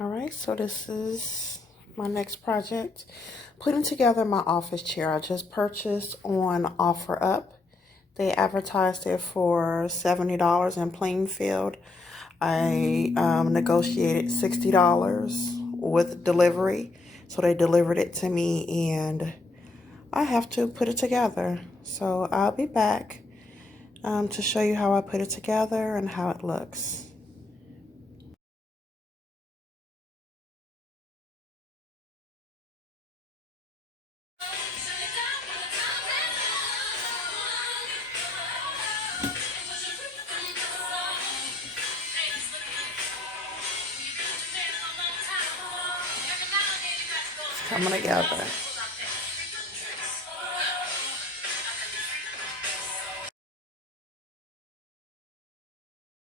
All right, so this is my next project. Putting together my office chair. I just purchased on OfferUp. They advertised it for $70 in Plainfield. I negotiated $60 with delivery. So they delivered it to me and I have to put it together. So I'll be back to show you how I put it together and how it looks. It's coming together.